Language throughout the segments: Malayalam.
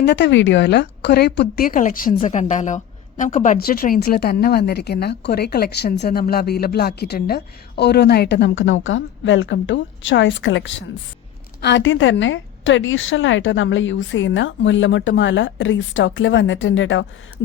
ഇന്നത്തെ വീഡിയോയിൽ കുറേ പുതിയ കളക്ഷൻസ് കണ്ടാലോ. നമുക്ക് ബഡ്ജറ്റ് റേഞ്ചിൽ തന്നെ വന്നിരിക്കുന്ന കുറേ കളക്ഷൻസ് നമ്മൾ അവൈലബിൾ ആക്കിയിട്ടുണ്ട്. ഓരോന്നായിട്ട് നമുക്ക് നോക്കാം. Welcome to choice collections. ആദ്യം തന്നെ ട്രഡീഷണൽ ആയിട്ട് നമ്മൾ യൂസ് ചെയ്യുന്ന മുല്ലമുട്ടുമാല റീസ്റ്റോക്കിൽ വന്നിട്ടുണ്ട് കേട്ടോ.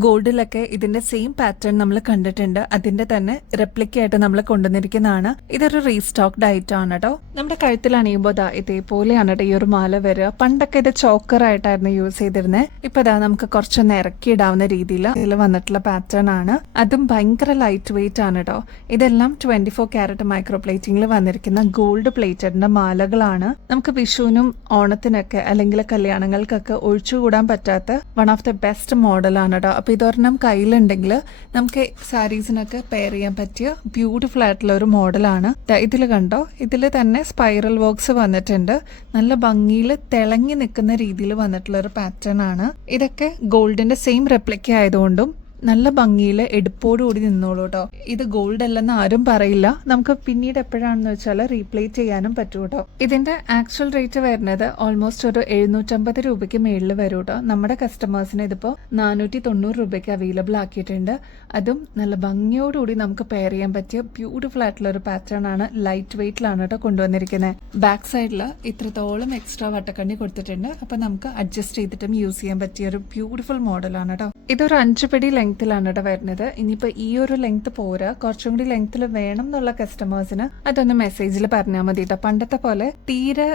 ഗോൾഡിലൊക്കെ ഇതിന്റെ സെയിം പാറ്റേൺ നമ്മൾ കണ്ടിട്ടുണ്ട്. അതിന്റെ തന്നെ റെപ്ലിക്ക ആയിട്ട് നമ്മൾ കൊണ്ടുവന്നിരിക്കുന്നതാണ്. ഇതൊരു റീസ്റ്റോക്ഡ് ഐറ്റം ആണ് കേട്ടോ. നമ്മുടെ കഴുത്തിൽ അണിയുമ്പോൾ ഇതേപോലെയാണ് കേട്ടോ ഈ ഒരു മാല വരിക. പണ്ടൊക്കെ ഇത് ചോക്കർ ആയിട്ടായിരുന്നു യൂസ് ചെയ്തിരുന്നത്. ഇപ്പൊ നമുക്ക് കുറച്ചൊന്ന് ഇറക്കി ഇടാവുന്ന രീതിയിൽ ഇതിൽ വന്നിട്ടുള്ള പാറ്റേൺ ആണ്. അതും ഭയങ്കര ലൈറ്റ് വെയിറ്റ് ആണ് കേട്ടോ. ഇതെല്ലാം 24 ക്യാരറ്റ് മൈക്രോ പ്ലേറ്റിംഗിൽ വന്നിരിക്കുന്ന ഗോൾഡ് പ്ലേറ്റഡിന്റെ മാലകളാണ്. നമുക്ക് വിഷുവിനും ഓണത്തിനൊക്കെ അല്ലെങ്കിൽ കല്യാണങ്ങൾക്കൊക്കെ ഒഴിച്ചുകൂടാൻ പറ്റാത്ത വൺ ഓഫ് ദ ബെസ്റ്റ് മോഡലാണ് കേട്ടോ. അപ്പൊ ഇതൊരെണ്ണം കയ്യിലുണ്ടെങ്കിൽ നമുക്ക് സാരീസിനൊക്കെ പെയർ ചെയ്യാൻ പറ്റിയ ബ്യൂട്ടിഫുൾ ആയിട്ടുള്ള ഒരു മോഡലാണ്. ഇതിൽ കണ്ടോ, ഇതിൽ തന്നെ സ്പൈറൽ വർക്ക്സ് വന്നിട്ടുണ്ട്. നല്ല ഭംഗിയിൽ തിളങ്ങി നിൽക്കുന്ന രീതിയിൽ വന്നിട്ടുള്ള ഒരു പാറ്റേൺ ആണ്. ഇതൊക്കെ ഗോൾഡിന്റെ സെയിം റെപ്ലിക്ക ആയതുകൊണ്ടും നല്ല ഭംഗിയിൽ എടുപ്പോടുകൂടി നിന്നോളൂ കേട്ടോ. ഇത് ഗോൾഡ് അല്ലെന്ന് ആരും പറയില്ല. നമുക്ക് പിന്നീട് എപ്പോഴാണെന്ന് വെച്ചാൽ റീപ്ലേറ്റ് ചെയ്യാനും പറ്റൂ കേട്ടോ. ഇതിന്റെ ആക്ച്വൽ റേറ്റ് വരുന്നത് ഓൾമോസ്റ്റ് ഒരു 750 രൂപയ്ക്ക് മേളിൽ വരും കേട്ടോ. നമ്മുടെ കസ്റ്റമേഴ്സിന് ഇതിപ്പോ 490 രൂപയ്ക്ക് അവൈലബിൾ ആക്കിയിട്ടുണ്ട്. അതും നല്ല ഭംഗിയോടുകൂടി നമുക്ക് പെയർ ചെയ്യാൻ പറ്റിയ ബ്യൂട്ടിഫുൾ ആയിട്ടുള്ള ഒരു പാറ്റേൺ ആണ്. ലൈറ്റ് വെയിറ്റിലാണ് കേട്ടോ കൊണ്ടുവന്നിരിക്കുന്നത്. ബാക്ക് സൈഡിൽ ഇത്രത്തോളം എക്സ്ട്രാ വട്ടക്കണ്ണി കൊടുത്തിട്ടുണ്ട്. അപ്പൊ നമുക്ക് അഡ്ജസ്റ്റ് ചെയ്തിട്ടും യൂസ് ചെയ്യാൻ പറ്റിയ ഒരു ബ്യൂട്ടിഫുൾ മോഡലാണ് കേട്ടോ. ഇതൊരു 5 പിടി ലെങ്ത്തിലാണ് കേട്ടോ വരുന്നത്. ഇനിയിപ്പോ ഈ ഒരു ലെങ്ത് പോരാ, കുറച്ചും കൂടി ലെങ്ത്തിൽ വേണം എന്നുള്ള കസ്റ്റമേഴ്സിന് അതൊന്ന് മെസ്സേജിൽ പറഞ്ഞാൽ മതി കേട്ടോ. പണ്ടത്തെ പോലെ തീരെ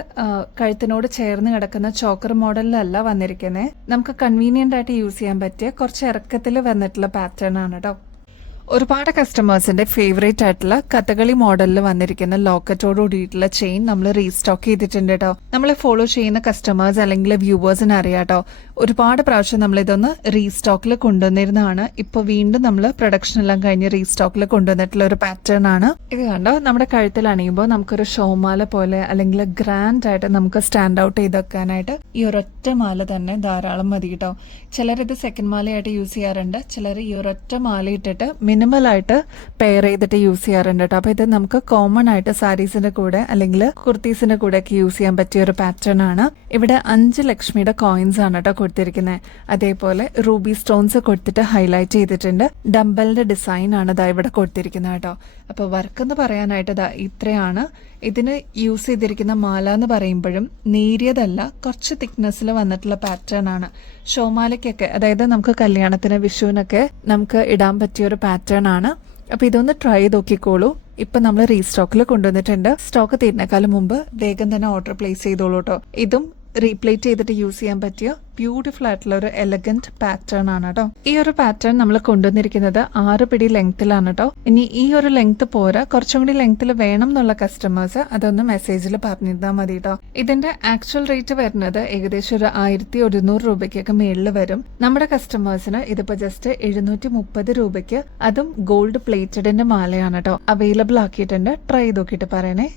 കഴുത്തിനോട് ചേർന്ന് കിടക്കുന്ന ചോക്കർ മോഡലിലല്ല വന്നിരിക്കുന്നത്. നമുക്ക് കൺവീനിയന്റ് ആയിട്ട് യൂസ് ചെയ്യാൻ പറ്റിയ കുറച്ച് ഇറക്കത്തിൽ വന്നിട്ടുള്ള പാറ്റേൺ ആണ് കേട്ടോ. ഒരുപാട് കസ്റ്റമേഴ്സിന്റെ ഫേവറേറ്റ് ആയിട്ടുള്ള കഥകളി മോഡലിൽ വന്നിരിക്കുന്ന ലോക്കറ്റോട് കൂടിയിട്ടുള്ള ചെയിൻ നമ്മൾ റീസ്റ്റോക്ക് ചെയ്തിട്ടുണ്ട് കേട്ടോ. നമ്മളെ ഫോളോ ചെയ്യുന്ന കസ്റ്റമേഴ്സ് അല്ലെങ്കിൽ വ്യൂവേഴ്സിന് അറിയാം കേട്ടോ. ഒരുപാട് പ്രാവശ്യം നമ്മൾ ഇതൊന്ന് റീസ്റ്റോക്കിൽ കൊണ്ടുവന്നിരുന്നതാണ്. ഇപ്പൊ വീണ്ടും നമ്മൾ പ്രൊഡക്ഷൻ എല്ലാം കഴിഞ്ഞ് റീസ്റ്റോക്കിൽ കൊണ്ടുവന്നിട്ടുള്ള ഒരു പാറ്റേൺ ആണ്. ഇത് കണ്ടോ, നമ്മുടെ കഴുത്തിൽ അണിയുമ്പോൾ നമുക്കൊരു ഷോമാല പോലെ അല്ലെങ്കിൽ ഗ്രാൻഡ് ആയിട്ട് നമുക്ക് സ്റ്റാൻഡ് ഔട്ട് ചെയ്ത് വെക്കാനായിട്ട് ഈ ഒരൊറ്റ മാല തന്നെ ധാരാളം മതി കേട്ടോ. ചിലർ ഇത് സെക്കൻഡ് മാലയായിട്ട് യൂസ് ചെയ്യാറുണ്ട്. ചിലർ ഈ ഒരൊറ്റ മാല ഇട്ടിട്ട് മിനിമൽ ആയിട്ട് പെയർ ചെയ്തിട്ട് യൂസ് ചെയ്യാറുണ്ട് കേട്ടോ. അപ്പൊ ഇത് നമുക്ക് കോമൺ ആയിട്ട് സാരീസിന്റെ കൂടെ അല്ലെങ്കിൽ കുർത്തീസിന്റെ കൂടെ ഒക്കെ യൂസ് ചെയ്യാൻ പറ്റിയ ഒരു പാറ്റേൺ ആണ്. ഇവിടെ 5 ലക്ഷ്മിയുടെ കോയിൻസ് ആണ് കേട്ടോ കൊടുത്തിരിക്കുന്നത്. അതേപോലെ റൂബി സ്റ്റോൺസ് കൊടുത്തിട്ട് ഹൈലൈറ്റ് ചെയ്തിട്ടുണ്ട്. ഡംബലിന്റെ ഡിസൈൻ ആണ് ഇതാ ഇവിടെ കൊടുത്തിരിക്കുന്നത് കേട്ടോ. അപ്പൊ വർക്ക് എന്ന് പറയാനായിട്ട് ഇത്രയാണ്. ഇതിന് യൂസ് ചെയ്തിരിക്കുന്ന മാല എന്ന് പറയുമ്പോഴും നേരിയതല്ല, കുറച്ച് തിക്നെസ്സിൽ വന്നിട്ടുള്ള പാറ്റേൺ ആണ്. ഷോമാലയ്ക്കൊക്കെ, അതായത് നമുക്ക് കല്യാണത്തിന് വിഷുവിനൊക്കെ നമുക്ക് ഇടാൻ പറ്റിയ ഒരു പാറ്റേൺ ആണ്. അപ്പൊ ഇതൊന്ന് ട്രൈ ചെയ്ത് നോക്കിക്കോളൂ. ഇപ്പൊ നമ്മൾ റീസ്റ്റോക്കിൽ കൊണ്ടുവന്നിട്ടുണ്ട്. സ്റ്റോക്ക് തീരുന്നേക്കാളും മുമ്പ് വേഗം തന്നെ ഓർഡർ പ്ലേസ് ചെയ്തോളൂ കേട്ടോ. ഇതും റീപ്ലേറ്റ് ചെയ്തിട്ട് യൂസ് ചെയ്യാൻ പറ്റിയ ബ്യൂട്ടിഫുൾ ആയിട്ടുള്ള ഒരു എലഗന്റ് പാറ്റേൺ ആണ് കേട്ടോ. ഈ ഒരു പാറ്റേൺ നമ്മൾ കൊണ്ടുവന്നിരിക്കുന്നത് 6 പിടി ലെങ്ത്തിലാണ് കേട്ടോ. ഇനി ഈ ഒരു ലെങ്ത് പോരാ, കുറച്ചും കൂടി ലെങ്ത്തിൽ വേണം എന്നുള്ള കസ്റ്റമേഴ്സ് അതൊന്ന് മെസ്സേജിൽ പറഞ്ഞിരുന്നാൽ മതി കേട്ടോ. ഇതിന്റെ ആക്ച്വൽ റേറ്റ് വരുന്നത് ഏകദേശം ഒരു 1100 രൂപയ്ക്കൊക്കെ മേളിൽ വരും. നമ്മുടെ കസ്റ്റമേഴ്സിന് ഇതിപ്പോ ജസ്റ്റ് 730 രൂപയ്ക്ക്, അതും ഗോൾഡ് പ്ലേറ്റഡിന്റെ മാലയാണ് കേട്ടോ അവൈലബിൾ ആക്കിയിട്ടുണ്ട്. ട്രൈ ചെയ്ത് നോക്കിയിട്ട് പറയണേ.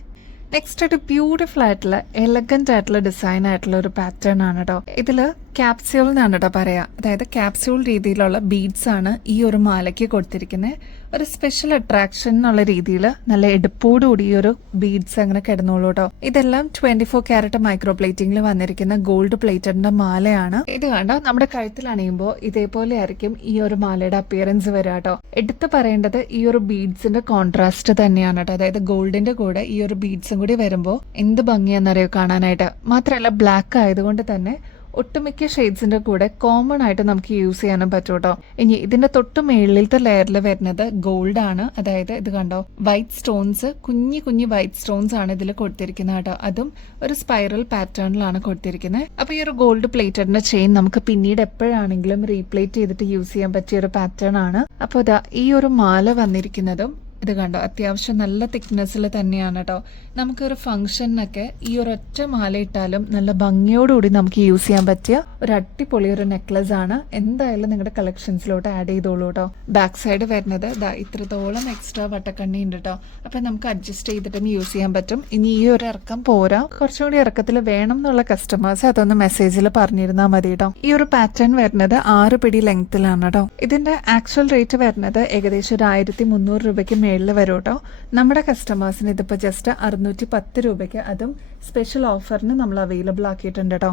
നെക്സ്റ്റ് ഒരു ബ്യൂട്ടിഫുൾ ആയിട്ടുള്ള എലഗന്റ് ആയിട്ടുള്ള ഡിസൈൻ ആയിട്ടുള്ള ഒരു പാറ്റേൺ ആണ് കേട്ടോ. ഇതില് ക്യാപ്സ്യൂൾ എന്നാണ് കേട്ടോ പറയാ. അതായത് ക്യാപ്സ്യൂൾ രീതിയിലുള്ള ബീഡ്സ് ആണ് ഈ ഒരു മാലയ്ക്ക് കൊടുത്തിരിക്കുന്നത്. ഒരു സ്പെഷ്യൽ അട്രാക്ഷൻ എന്നുള്ള രീതിയിൽ നല്ല എടുപ്പോടുകൂടി ഈ ഒരു ബീഡ്സ് അങ്ങനെ കിടന്നോളൂ കേട്ടോ. ഇതെല്ലാം 24 ക്യാരറ്റ് മൈക്രോ പ്ലേറ്റിംഗിൽ വന്നിരിക്കുന്ന ഗോൾഡ് പ്ലേറ്റഡിന്റെ മാലയാണ്. ഇത് കണ്ടോ, നമ്മുടെ കഴുത്തിൽ അണിയുമ്പോൾ ഇതേപോലെ ആയിരിക്കും ഈ ഒരു മാലയുടെ അപ്പിയറൻസ് വരിക കേട്ടോ. എടുത്തു പറയേണ്ടത് ഈ ഒരു ബീഡ്സിന്റെ കോൺട്രാസ്റ്റ് തന്നെയാണ് കേട്ടോ. അതായത് ഗോൾഡിന്റെ കൂടെ ഈ ഒരു ബീഡ്സും കൂടി വരുമ്പോൾ എന്ത് ഭംഗിയാണെന്നറിയോ കാണാനായിട്ട്. മാത്രമല്ല ബ്ലാക്ക് ആയതുകൊണ്ട് തന്നെ ഒട്ടുമിക്ക ഷെയ്ഡ്സിന്റെ കൂടെ കോമൺ ആയിട്ട് നമുക്ക് യൂസ് ചെയ്യാനും പറ്റും കേട്ടോ. ഇനി ഇതിന്റെ തൊട്ട് മേളിലത്തെ ലെയറിൽ വരുന്നത് ഗോൾഡ് ആണ്. അതായത് ഇത് കണ്ടോ, വൈറ്റ് സ്റ്റോൺസ്, കുഞ്ഞു വൈറ്റ് സ്റ്റോൺസ് ആണ് ഇതിൽ കൊടുത്തിരിക്കുന്നത് കേട്ടോ. അതും ഒരു സ്പൈറൽ പാറ്റേണിലാണ് കൊടുത്തിരിക്കുന്നത്. അപ്പൊ ഈ ഒരു ഗോൾഡ് പ്ലേറ്റഡിന്റെ ചെയിൻ നമുക്ക് പിന്നീട് എപ്പോഴാണെങ്കിലും റീപ്ലേറ്റ് ചെയ്തിട്ട് യൂസ് ചെയ്യാൻ പറ്റിയ ഒരു പാറ്റേൺ ആണ്. അപ്പോൾ ഈ ഒരു മാല വന്നിരിക്കുന്നതും ഇത് കണ്ടോ, അത്യാവശ്യം നല്ല തിക്നെസ്സിൽ തന്നെയാണ് കേട്ടോ. നമുക്കൊരു ഫംഗ്ഷനൊക്കെ ഈ ഒരൊറ്റ മാല ഇട്ടാലും നല്ല ഭംഗിയോടുകൂടി നമുക്ക് യൂസ് ചെയ്യാൻ പറ്റിയ ഒരു അടിപൊളി ഒരു നെക്ലസ് ആണ്. എന്തായാലും നിങ്ങളുടെ കളക്ഷൻസിലോട്ട് ആഡ് ചെയ്തോളൂ കേട്ടോ. ബാക്ക് സൈഡ് വരുന്നത് ഇത്രത്തോളം എക്സ്ട്രാ വട്ടക്കണ്ണി ഉണ്ട് കേട്ടോ. അപ്പൊ നമുക്ക് അഡ്ജസ്റ്റ് ചെയ്തിട്ടും യൂസ് ചെയ്യാൻ പറ്റും. ഇനി ഈ ഒരു ഇറക്കം പോരാ, കുറച്ചും കൂടി ഇറക്കത്തിൽ വേണം എന്നുള്ള കസ്റ്റമേഴ്സ് അതൊന്ന് മെസ്സേജിൽ പറഞ്ഞിരുന്നാൽ മതി കേട്ടോ. ഈ ഒരു പാറ്റേൺ വരുന്നത് 6 പിടി ലെങ്ത്തിലാണ് കേട്ടോ. ഇതിന്റെ ആക്ച്വൽ റേറ്റ് വരുന്നത് ഏകദേശം ഒരു 1300 രൂപയ്ക്ക് മേളിൽ വരും കേട്ടോ. നമ്മുടെ കസ്റ്റമേഴ്സിന് ഇതിപ്പോ ജസ്റ്റ് 610 രൂപയ്ക്ക്, അതും സ്പെഷ്യൽ ഓഫറിന് നമ്മൾ അവൈലബിൾ ആക്കിയിട്ടുണ്ട് കേട്ടോ.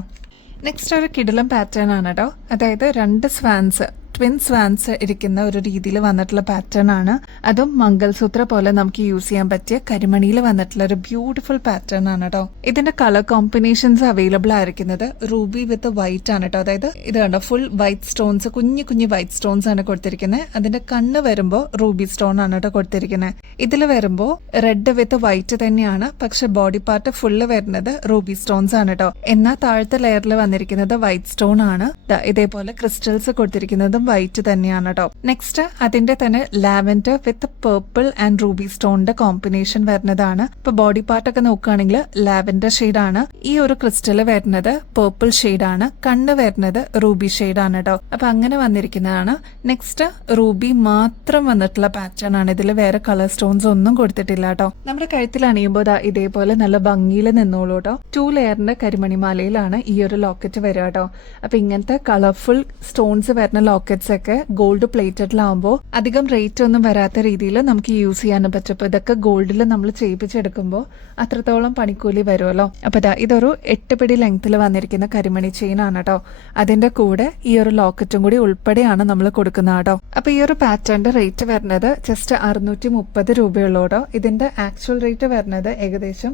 നെക്സ്റ്റ് ഒരു കിടിലം പാറ്റേൺ ആണ് കേട്ടോ. അതായത് 2 ട്വിൻ സ്വാൻസ് ഇരിക്കുന്ന ഒരു രീതിയിൽ വന്നിട്ടുള്ള പാറ്റേൺ ആണ്. അതും മംഗൾസൂത്ര പോലെ നമുക്ക് യൂസ് ചെയ്യാൻ പറ്റിയ കരിമണിയിൽ വന്നിട്ടുള്ള ഒരു ബ്യൂട്ടിഫുൾ പാറ്റേൺ ആണ് കേട്ടോ. ഇതിന്റെ കളർ കോമ്പിനേഷൻസ് അവൈലബിൾ ആയിരിക്കുന്നത് റൂബി വിത്ത് വൈറ്റ് ആണ് കേട്ടോ. അതായത് ഇത് കണ്ടോ, ഫുൾ വൈറ്റ് സ്റ്റോൺസ്, കുഞ്ഞു കുഞ്ഞു വൈറ്റ് സ്റ്റോൺസ് ആണ് കൊടുത്തിരിക്കുന്നത്. അതിന്റെ കണ്ണ് വരുമ്പോൾ റൂബി സ്റ്റോൺ ആണ് കേട്ടോ കൊടുത്തിരിക്കുന്നത്. ഇതിൽ വരുമ്പോൾ റെഡ് വിത്ത് വൈറ്റ് തന്നെയാണ്, പക്ഷെ ബോഡി പാർട്ട് ഫുള്ള് വരുന്നത് റൂബി സ്റ്റോൺസ് ആണ് കേട്ടോ. എന്നാൽ താഴത്തെ ലെയറിൽ വന്നിരിക്കുന്നത് വൈറ്റ് സ്റ്റോൺ ആണ്. ഇതേപോലെ ക്രിസ്റ്റൽസ് കൊടുത്തിരിക്കുന്നത് വൈറ്റ് തന്നെയാണ് കേട്ടോ. നെക്സ്റ്റ് അതിന്റെ തന്നെ lavender with purple and ruby സ്റ്റോണിന്റെ കോമ്പിനേഷൻ വരുന്നതാണ്. ഇപ്പൊ ബോഡി പാർട്ട് ഒക്കെ നോക്കുകയാണെങ്കിൽ ലാവൻഡർ ഷെയ്ഡ് ആണ്, ഈ ഒരു ക്രിസ്റ്റല് വരുന്നത് പേർപ്പിൾ ഷെയ്ഡ് ആണ്, കണ്ണ് വരുന്നത് റൂബി ഷെയ്ഡ് ആണ് കേട്ടോ. അപ്പൊ അങ്ങനെ വന്നിരിക്കുന്നതാണ്. നെക്സ്റ്റ് റൂബി മാത്രം വന്നിട്ടുള്ള പാറ്റേൺ ആണ്. ഇതിൽ വേറെ കളർ സ്റ്റോൺസ് ഒന്നും കൊടുത്തിട്ടില്ല കേട്ടോ. നമ്മുടെ കഴുത്തിൽ അണിയുമ്പോൾ ഇതേപോലെ നല്ല ഭംഗിയിൽ നിന്നോളൂ കേട്ടോ. 2 ലെയറിന്റെ കരിമണിമാലയിലാണ് ഈ ഒരു ലോക്കറ്റ് വരിക കേട്ടോ. അപ്പൊ ഇങ്ങനത്തെ കളർഫുൾ സ്റ്റോൺസ് വരുന്ന ലോക്കറ്റ്സ് ഒക്കെ ഗോൾഡ് പ്ലേറ്റഡിലാവുമ്പോൾ അധികം റേറ്റ് ഒന്നും വരാത്ത രീതിയിൽ നമുക്ക് യൂസ് ചെയ്യാനും പറ്റും. അപ്പൊ ഇതൊക്കെ ഗോൾഡിൽ നമ്മൾ ചെയ്യിപ്പിച്ചെടുക്കുമ്പോൾ അത്രത്തോളം പണിക്കൂലി വരുമല്ലോ. അപ്പൊ ഇതൊരു 8 പിടി ലെങ്ത്തിൽ വന്നിരിക്കുന്ന കരിമണി ചെയിൻ ആണ് കേട്ടോ. അതിന്റെ കൂടെ ഈ ഒരു ലോക്കറ്റും കൂടി ഉൾപ്പെടെയാണ് നമ്മൾ കൊടുക്കുന്നത് കേട്ടോ. അപ്പൊ ഈ ഒരു പാറ്റേണിന്റെ റേറ്റ് വരുന്നത് ജസ്റ്റ് 630 രൂപയുള്ളൂ കേട്ടോ. ഇതിന്റെ ആക്ച്വൽ റേറ്റ് വരുന്നത് ഏകദേശം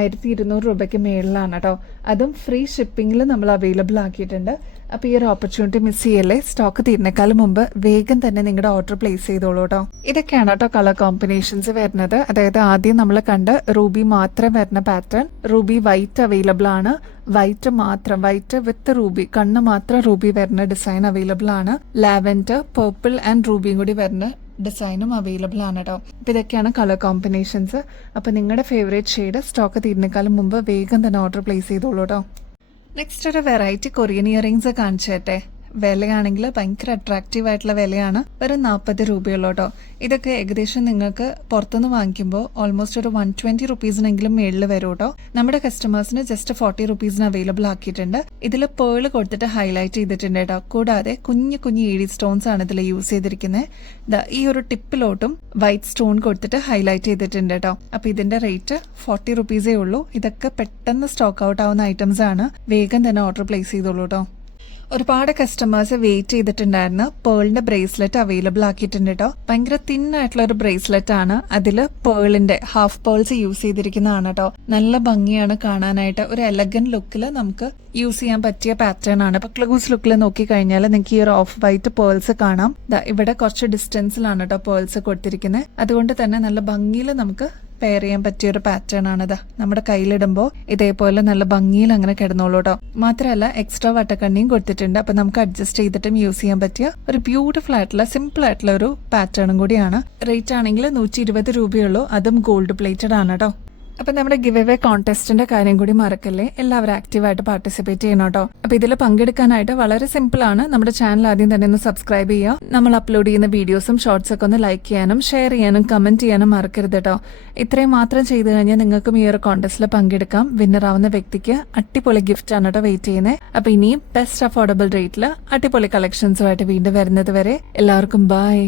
1200 രൂപയ്ക്ക് മേളിലാണ് കേട്ടോ. അതും ഫ്രീ ഷിപ്പിംഗിൽ നമ്മൾ അവൈലബിൾ ആക്കിയിട്ടുണ്ട്. അപ്പൊ ഈ ഒരു ഓപ്പർച്യൂണിറ്റി മിസ് ചെയ്യല്ലേ. സ്റ്റോക്ക് തീരുന്നേക്കാളും മുമ്പ് വേഗം തന്നെ നിങ്ങളുടെ ഓർഡർ പ്ലേസ് ചെയ്തോളൂ കേട്ടോ. ഇതൊക്കെയാണ് കേട്ടോ കളർ കോമ്പിനേഷൻസ് വരുന്നത്. അതായത് ആദ്യം നമ്മൾ കണ്ട് റൂബി മാത്രം വരുന്ന പാറ്റേൺ, റൂബി വൈറ്റ് അവൈലബിൾ ആണ്. വൈറ്റ് മാത്രം, വൈറ്റ് വിത്ത് റൂബി, കണ്ണ് മാത്രം റൂബി വരുന്ന ഡിസൈൻ അവൈലബിൾ ആണ്. ലാവൻഡർ, പേർപ്പിൾ ആൻഡ് റൂബിയും കൂടി വരുന്ന ഡിസൈനും അവൈലബിൾ ആണ് കേട്ടോ. അപ്പൊ ഇതൊക്കെയാണ് കളർ കോമ്പിനേഷൻസ്. അപ്പൊ നിങ്ങളുടെ ഫേവറേറ്റ് ഷെയ്ഡ് സ്റ്റോക്ക് തീരുന്നേക്കാളും മുമ്പ് വേഗം തന്നെ ഓർഡർ പ്ലേസ് ചെയ്തോളൂ കേട്ടോ. നെക്സ്റ്റ് ഒരു വെറൈറ്റി കൊറിയൻ ഇയറിംഗ്സ് കാണിച്ചു തരട്ടെ. വിലയാണെങ്കിൽ ഭയങ്കര അട്രാക്റ്റീവ് ആയിട്ടുള്ള വിലയാണ്. ഒരു 40 രൂപയുള്ളൂ കേട്ടോ. ഇതൊക്കെ ഏകദേശം നിങ്ങൾക്ക് പുറത്തുനിന്ന് വാങ്ങിക്കുമ്പോൾ ഓൾമോസ്റ്റ് ഒരു 120 റുപ്പീസിനെങ്കിലും മേളിൽ വരും കേട്ടോ. നമ്മുടെ കസ്റ്റമേഴ്സിന് ജസ്റ്റ് 40 റുപ്പീസിന് അവൈലബിൾ ആക്കിയിട്ടുണ്ട്. ഇതിൽ പേൾ കൊടുത്തിട്ട് ഹൈലൈറ്റ് ചെയ്തിട്ടുണ്ട് കേട്ടോ. കൂടാതെ കുഞ്ഞു കുഞ്ഞു ED സ്റ്റോൺസ് ആണ് ഇതിൽ യൂസ് ചെയ്തിരിക്കുന്നത്. ഈ ഒരു ടിപ്പിലോട്ടും വൈറ്റ് സ്റ്റോൺ കൊടുത്തിട്ട് ഹൈലൈറ്റ് ചെയ്തിട്ടുണ്ട് കേട്ടോ. അപ്പൊ ഇതിന്റെ റേറ്റ് 40 റുപ്പീസേ ഉള്ളൂ. ഇതൊക്കെ പെട്ടെന്ന് സ്റ്റോക്ക് ഔട്ട് ആവുന്ന ഐറ്റംസ് ആണ്. വേഗം തന്നെ ഓർഡർ പ്ലേസ് ചെയ്തോളൂ കേട്ടോ. ഒരുപാട് കസ്റ്റമേഴ്സ് വെയിറ്റ് ചെയ്തിട്ടുണ്ടായിരുന്നു. പേളിന്റെ ബ്രേസ്ലെറ്റ് അവൈലബിൾ ആക്കിയിട്ടുണ്ട് കേട്ടോ. ഭയങ്കര തിൻ ആയിട്ടുള്ള ഒരു ബ്രേസ്ലെറ്റ് ആണ്. അതില് പേളിന്റെ ഹാഫ് പേൾസ് യൂസ് ചെയ്തിരിക്കുന്നതാണ് കേട്ടോ. നല്ല ഭംഗിയാണ് കാണാനായിട്ട്. ഒരു എലഗന്റ് ലുക്കിൽ നമുക്ക് യൂസ് ചെയ്യാൻ പറ്റിയ പാറ്റേൺ ആണ്. ഇപ്പൊ ക്ലൂസ് ലുക്കിൽ നോക്കി കഴിഞ്ഞാൽ നിങ്ങൾക്ക് ഈ ഒരു ഓഫ് വൈറ്റ് പേൾസ് കാണാം. ഇവിടെ കുറച്ച് ഡിസ്റ്റൻസിലാണ് കേട്ടോ പേൾസ് കൊടുത്തിരിക്കുന്നത്. അതുകൊണ്ട് തന്നെ നല്ല ഭംഗിയിൽ നമുക്ക് പെയർ ചെയ്യാൻ പറ്റിയ ഒരു പാറ്റേൺ ആണിത്. നമ്മുടെ കയ്യിലിടുമ്പോൾ ഇതേപോലെ നല്ല ഭംഗിയിൽ അങ്ങനെ കിടന്നോളൂ കേട്ടോ. മാത്രമല്ല എക്സ്ട്രാ വട്ടക്കണ്ണിയും കൊടുത്തിട്ടുണ്ട്. അപ്പൊ നമുക്ക് അഡ്ജസ്റ്റ് ചെയ്തിട്ടും യൂസ് ചെയ്യാൻ പറ്റിയ ഒരു ബ്യൂട്ടിഫുൾ ആയിട്ടുള്ള സിമ്പിൾ ആയിട്ടുള്ള ഒരു പാറ്റേണും കൂടിയാണ്. റേറ്റ് ആണെങ്കിൽ 120 രൂപയുള്ളൂ. അതും ഗോൾഡ് പ്ലേറ്റഡ് ആണ് കേട്ടോ. അപ്പൊ നമ്മുടെ ഗിവ് അവേ കോൺടെസ്റ്റിന്റെ കാര്യം കൂടി മറക്കല്ലേ. എല്ലാവരും ആക്റ്റീവായിട്ട് പാർട്ടിസിപ്പേറ്റ് ചെയ്യണം കേട്ടോ. അപ്പൊ ഇതിൽ പങ്കെടുക്കാനായിട്ട് വളരെ സിമ്പിൾ ആണ്. നമ്മുടെ ചാനൽ ആദ്യം തന്നെ ഒന്ന് സബ്സ്ക്രൈബ് ചെയ്യുക. നമ്മൾ അപ്ലോഡ് ചെയ്യുന്ന വീഡിയോസും ഷോർട്സ് ഒക്കെ ഒന്ന് ലൈക്ക് ചെയ്യാനും ഷെയർ ചെയ്യാനും കമന്റ് ചെയ്യാനും മറക്കരുത് കേട്ടോ. ഇത്രയും മാത്രം ചെയ്തു കഴിഞ്ഞാൽ നിങ്ങൾക്കും ഈ ഒരു കോൺടെസ്റ്റിൽ പങ്കെടുക്കാം. വിന്നർ ആവുന്ന വ്യക്തിക്ക് അടിപൊളി ഗിഫ്റ്റ് ആണ് കേട്ടോ വെയിറ്റ് ചെയ്യുന്നത്. അപ്പൊ ഇനിയും ബെസ്റ്റ് അഫോർഡബിൾ റേറ്റിൽ അടിപൊളി കളക്ഷൻസുമായിട്ട് വീണ്ടും വരുന്നത് വരെ എല്ലാവർക്കും ബൈ.